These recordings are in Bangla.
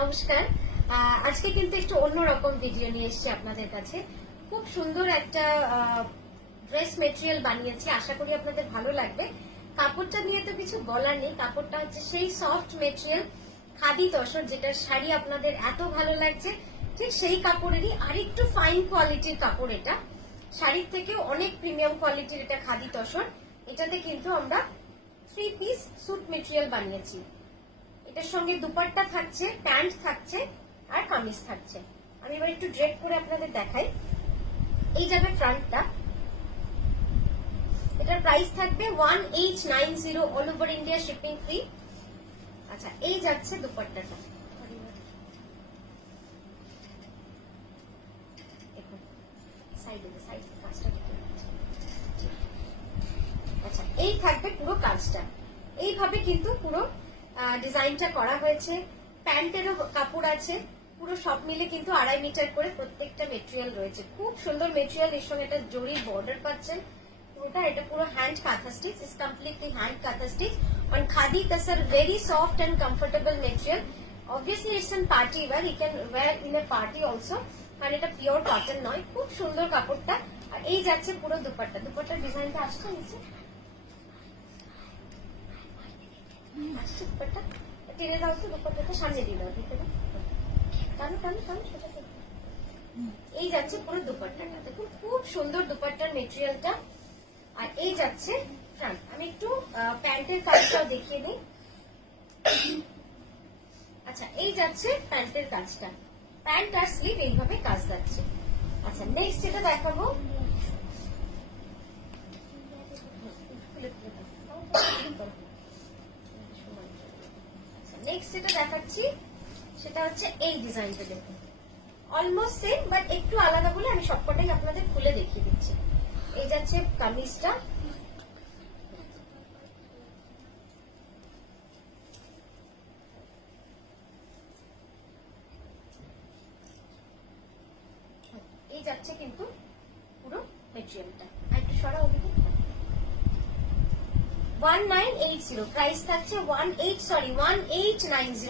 নমস্কার। আজকে কিন্তু একটু অন্যরকম ভিডিও নিয়ে এসেছি আপনাদের কাছে। খুব সুন্দর একটা ড্রেস মেটেরিয়াল বানিয়েছি, আশা করি আপনাদের ভালো লাগবে। কাপড়টা নিয়ে তো কিছু বলার নেই, কাপড়টা হচ্ছে সেই সফট মেটেরিয়াল খাদি তসর, যেটা শাড়ি আপনাদের এত ভালো লাগছে, ঠিক সেই কাপড়েরই আরেকটু ফাইন কোয়ালিটির কাপড়। এটা শাড়ির থেকে অনেক প্রিমিয়াম কোয়ালিটির এটা খাদি তসর। এটাতে কিন্তু আমরা 3 পিস স্যুট মেটেরিয়াল বানিয়েছি। এটার সঙ্গে দুপাট্টা থাকছে, প্যান্ট থাকছে আর কামিজ থাকছে। আমি এবার একটু ড্রেপ করে আপনাদের দেখাই। এই যাবে ফ্রন্টটা, এটার প্রাইস থাকবে 1890, all over India shipping free. আচ্ছা, এই যাচ্ছে দুপাট্টাটা, দেখুন সাইডে কাজটা। আচ্ছা, এই থাকবে পুরো কাজটা, এইভাবে কিন্তু পুরো ডিজাইনটা করা হয়েছে। প্যান্টেরও কাপড় আছে, পুরো সব মিলে কিন্তু 2.5 মিটার করে প্রত্যেকটা মেটেরিয়াল রয়েছে। খুব সুন্দর মেটেরিয়াল, এর সঙ্গে একটা জরি বর্ডার পাচ্ছেন পুরোটা। এটা পুরো hand kantha stitch, is completely hand kantha stitch on khadi tussar, very soft and comfortable material. Obviously it's in party wear, you can wear in a party also, কারণ এটা পিওর কটন নয়। খুব সুন্দর কাপড়টা। আর এই যাচ্ছে পুরো দুপাট্টা, দুপাট্টার ডিজাইনটা আসছে নিচে, আসছে দুপাট্টা। টেনে দাও তো দুপাট্টাটা, সামনে দিয়ে দাও, দেখে দাও, টানো টানো টানো, সোজা করে। এই যাচ্ছে পুরো দুপাট্টাটা, দেখুন খুব সুন্দর দুপাট্টার মেটেরিয়ালটা। আর এই যাচ্ছে ফ্রন্ট। আমি একটু প্যান্টের কাজটাও দেখিয়ে দিই। আচ্ছা, এই যাচ্ছে প্যান্টের কাজটা, প্যান্ট আর স্লিভ এইভাবে কাজ যাচ্ছে। আচ্ছা, নেক্সট যেটা দেখাবো, নেক্সট যেটা দেখাচ্ছি সেটা হচ্ছে এই ডিজাইনটা। দেখুন অলমোস্ট সেম, বাট একটু আলাদা বলে আমি সবকটাই আপনাদের খুলে দেখিয়ে দিচ্ছি। এই যাচ্ছে কামিজটা, এই যাচ্ছে কিন্তু পুরো মেটেরিয়ালটা। একটু সরা ওদিকে। 1980, প্রাইস থাকছে 1890,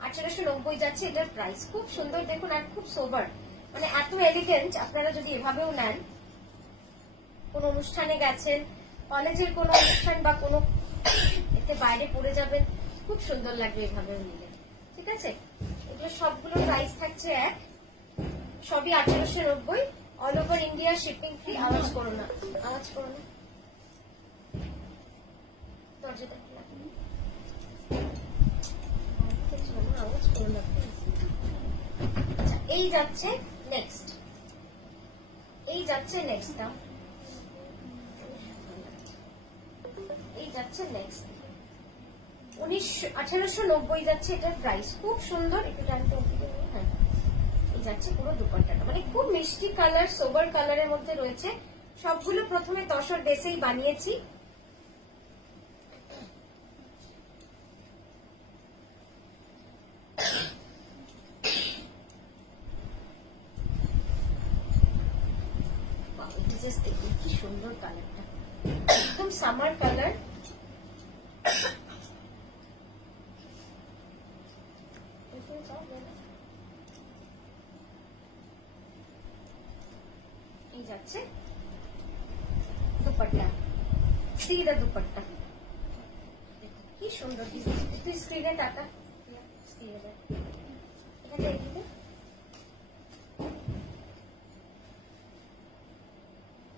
1890 যাচ্ছে এটার প্রাইস। খুব সুন্দর দেখুন, আর খুব সোবার, মানে এত এলিগেন্ট। আপনারা যদি এভাবেও নেন, কোন অনুষ্ঠানে গেছেন, কলেজের কোন অনুষ্ঠান বা কোনো এতে বাইরে পড়ে যাবেন, খুব সুন্দর লাগবে এভাবেও নিলে। ঠিক আছে, এগুলো সবগুলো প্রাইস থাকছে এক, সবই 1890, all over India shipping free. আওয়াজ করো না, আওয়াজ করো না, দরজাটা খোলা। আচ্ছা, এই যাচ্ছে নেক্সট, এই যাচ্ছে নেক্সট, এই যাচ্ছে নেক্সট 1890 যাচ্ছে এটার প্রাইস। খুব সুন্দর, একটু টানতে। হ্যাঁ, এই যাচ্ছে পুরো দুপাট্টাটা, মানে খুব মিষ্টি কালার, সোবার কালারের মধ্যে রয়েছে। সবগুলো প্রথমে তসর বেসেই বানিয়েছি। দেখুন কি সুন্দর কালারটা, একদম সামার কালার। এই যাচ্ছে দুপাট্টা, সিধা দুপাট্টা, কি সুন্দর ডিজাইন। একটু স্ক্রিনে টাটা,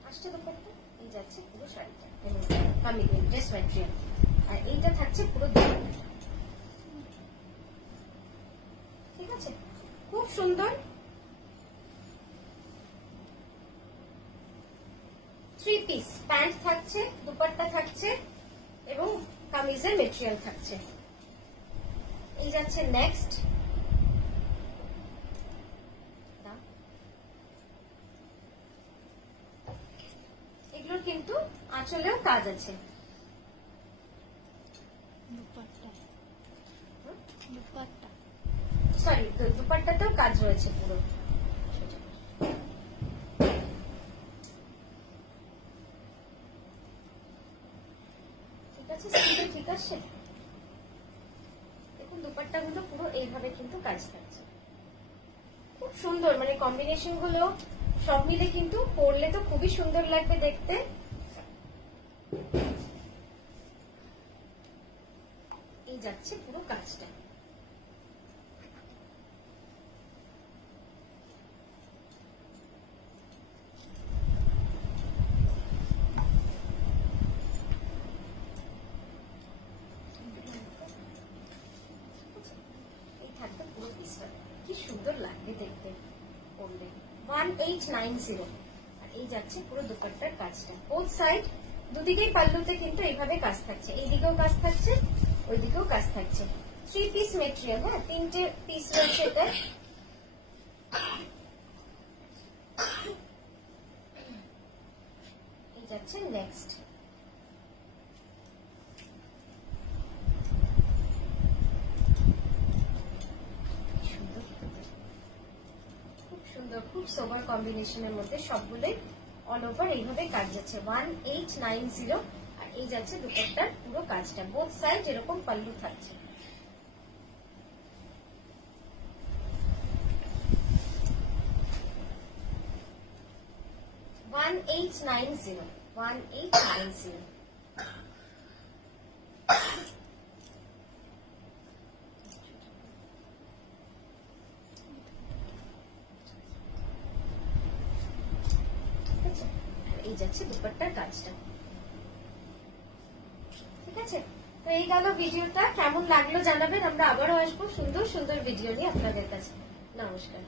আসছে দুপাট্টা। এই যাচ্ছে পুরো শাড়িটা, ড্রেস ম্যাটেরিয়াল। আর এইটা থাকছে পুরো দুপাট্টা। ঠিক আছে, খুব সুন্দর। 3 পিস প্যান্ট থাকছে, দুপাট্টা থাকছে এবং কামিজের মেটেরিয়াল থাকছে। এই যাচ্ছে নেক্সট, এগুলোর কিন্তু আঁচলেও কাজ আছে। সরি, দুপাট্টাতেও কাজ রয়েছে পুরো। ঠিক আছে, ঠিক আছে। দেখুন দুপাট্টা দুপাট্টা গুলো পুরো এইভাবে কিন্তু কাজ থাকছে, খুব সুন্দর। মানে কম্বিনেশন গুলো সব মিলে কিন্তু পরলে তো খুবই সুন্দর লাগবে দেখতে। এই যাচ্ছে পুরো কাজটা। কি সুন্দর লাগবে দেখতে পরলে। 1890। আর এই যাচ্ছে পুরো দুপাট্টার কাজটা, বোথ সাইড দুদিকেই পাল্লুতে কিন্তু এইভাবে কাজ থাকছে, এইদিকেও কাজ থাকছে ওইদিকেও কাজ থাকছে। 3 পিস মেটেরিয়াল, হ্যাঁ 3টে পিস রয়েছে এটা। এই যাচ্ছে নেক্সট। সুন্দর, খুব সোবার কম্বিনেশনের মধ্যে সবগুলোই অল ওভার এইভাবে কাজ যাচ্ছে। 1890। আর এই যাচ্ছে দুপাট্টার পুরো কাজটা, বোথ সাইড যেরকম পাল্লু থাকছে। এই যাচ্ছে দুপাট্টার কাজটা, ঠিক আছে। তো এই গেল ভিডিওটা, কেমন লাগলো জানাবেন। আমরা আবারও আসবো সুন্দর সুন্দর ভিডিও নিয়ে আপনাদের কাছে। নমস্কার।